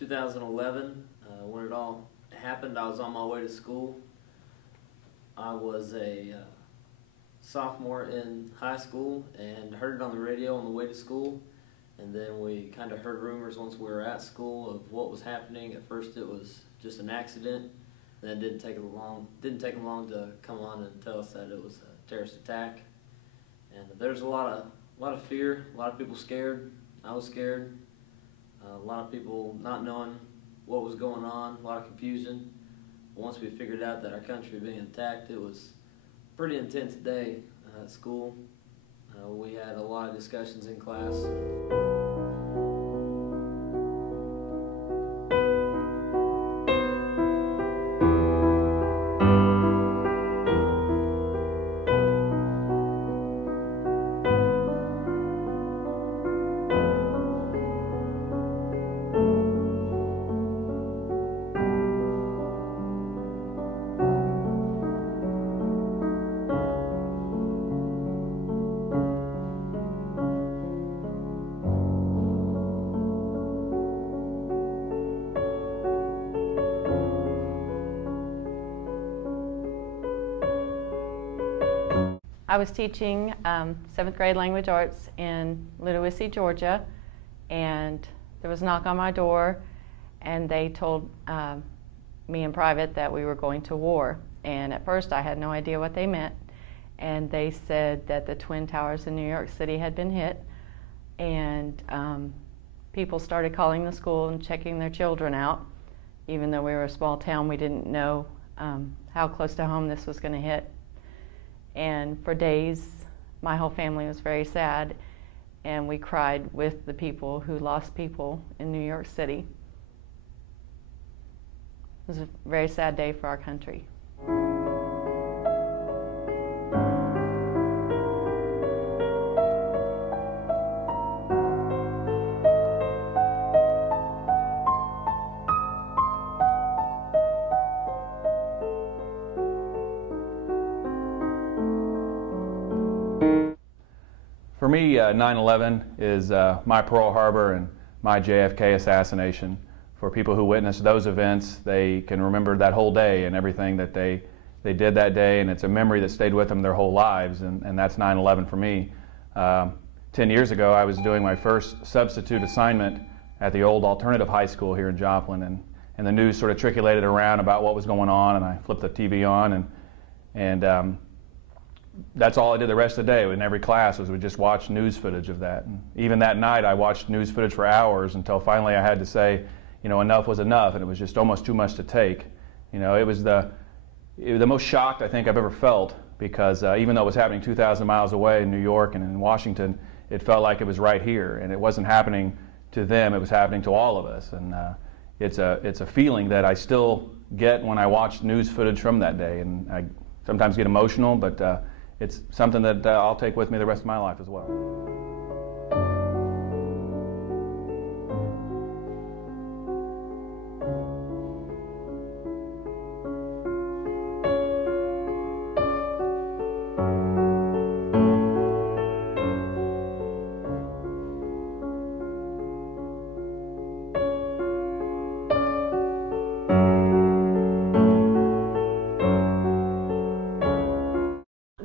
2011, when it all happened, I was on my way to school. I was a sophomore in high school and heard it on the radio on the way to school. And then we kind of heard rumors once we were at school of what was happening. At first it was just an accident. Then it didn't take them long to come on and tell us that it was a terrorist attack. And there's a lot of fear, a lot of people scared. I was scared. A lot of people not knowing what was going on, a lot of confusion. But once we figured out that our country was being attacked, it was a pretty intense day at school. We had a lot of discussions in class. I was teaching 7th grade language arts in Ludwig, Georgia, and there was a knock on my door, and they told me in private that we were going to war. And at first I had no idea what they meant, and they said that the Twin Towers in New York City had been hit, and people started calling the school and checking their children out. Even though we were a small town, we didn't know how close to home this was going to hit. And for days, my whole family was very sad, and we cried with the people who lost people in New York City. It was a very sad day for our country. For me, 9/11 is my Pearl Harbor and my JFK assassination. For people who witnessed those events, they can remember that whole day and everything that they did that day, and it's a memory that stayed with them their whole lives, and that's 9/11 for me. 10 years ago, I was doing my first substitute assignment at the old alternative high school here in Joplin, and the news sort of trickulated around about what was going on, and I flipped the TV on, and that's all I did the rest of the day in every class was we just watch news footage of that. And even that night I watched news footage for hours until finally I had to say, enough was enough, and it was just almost too much to take. It was the most shocked I think I've ever felt, because even though it was happening 2,000 miles away in New York and in Washington, it felt like it was right here, and it wasn't happening to them, it was happening to all of us. And it's a feeling that I still get when I watch news footage from that day, and I sometimes get emotional, but it's something that I'll take with me the rest of my life as well.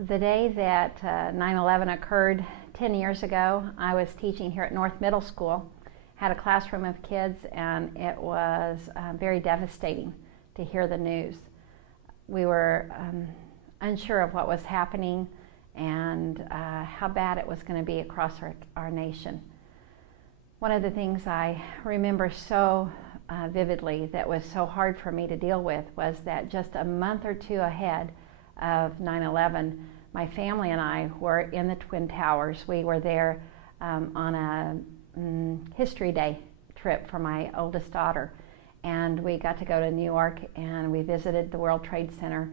The day that 9/11 occurred 10 years ago, I was teaching here at North Middle School, had a classroom of kids, and it was very devastating to hear the news. We were unsure of what was happening and how bad it was going to be across our nation. One of the things I remember so vividly that was so hard for me to deal with was that just a month or two ahead of 9/11, my family and I were in the Twin Towers. We were there on a History Day trip for my oldest daughter, and we got to go to New York, and we visited the World Trade Center,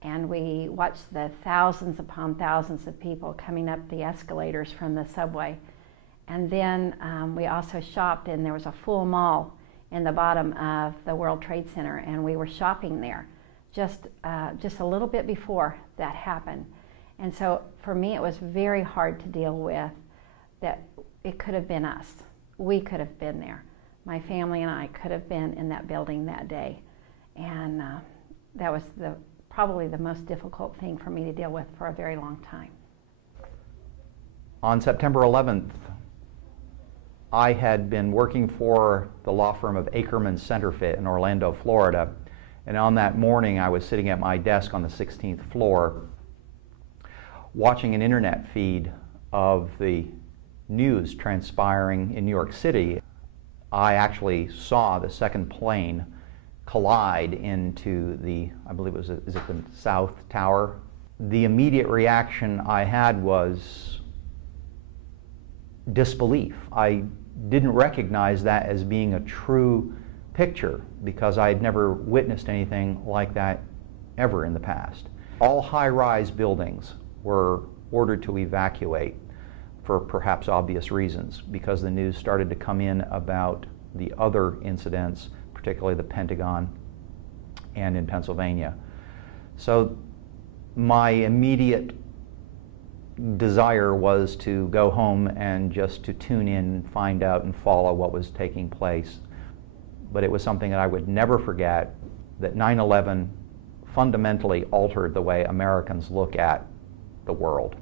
and we watched the thousands upon thousands of people coming up the escalators from the subway. And then we also shopped, and there was a full mall in the bottom of the World Trade Center, and we were shopping there just a little bit before that happened. And so for me, it was very hard to deal with that it could have been us. We could have been there. my family and I could have been in that building that day. And that was probably the most difficult thing for me to deal with for a very long time. On September 11th, I had been working for the law firm of Ackerman Centerfit in Orlando, Florida. And on that morning, I was sitting at my desk on the 16th floor watching an internet feed of the news transpiring in New York City. I actually saw the second plane collide into I believe it was, is it the South Tower? The immediate reaction I had was disbelief. I didn't recognize that as being a true picture because I had never witnessed anything like that ever in the past. All high-rise buildings were ordered to evacuate for perhaps obvious reasons because the news started to come in about the other incidents, particularly the Pentagon and in Pennsylvania. So my immediate desire was to go home and just to tune in, find out, and follow what was taking place. But it was something that I would never forget, that 9/11 fundamentally altered the way Americans look at the world.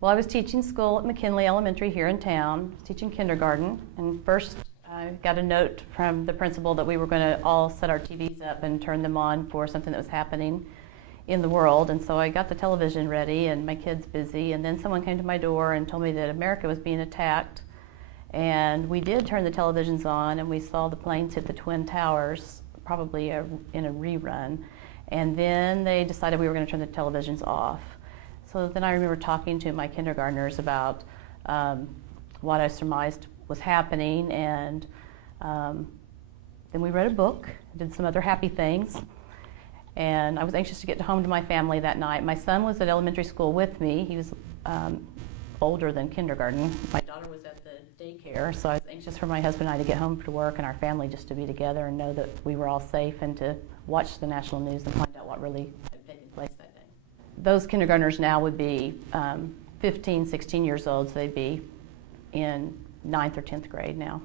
Well, I was teaching school at McKinley Elementary here in town, teaching kindergarten, and first I got a note from the principal that we were going to all set our TVs up and turn them on for something that was happening in the world. And so I got the television ready and my kids busy, and then someone came to my door and told me that America was being attacked. And we did turn the televisions on, and we saw the planes hit the Twin Towers, probably in a rerun. And then they decided we were going to turn the televisions off. So then I remember talking to my kindergartners about what I surmised was happening, and then we read a book, did some other happy things, and I was anxious to get home to my family that night. My son was at elementary school with me. He was older than kindergarten. My daughter was at the daycare, so I was anxious for my husband and I to get home to work and our family just to be together and know that we were all safe and to watch the national news and find out what really had taken place that day. Those kindergartners now would be 15, 16 years old, so they'd be in 9th or 10th grade now.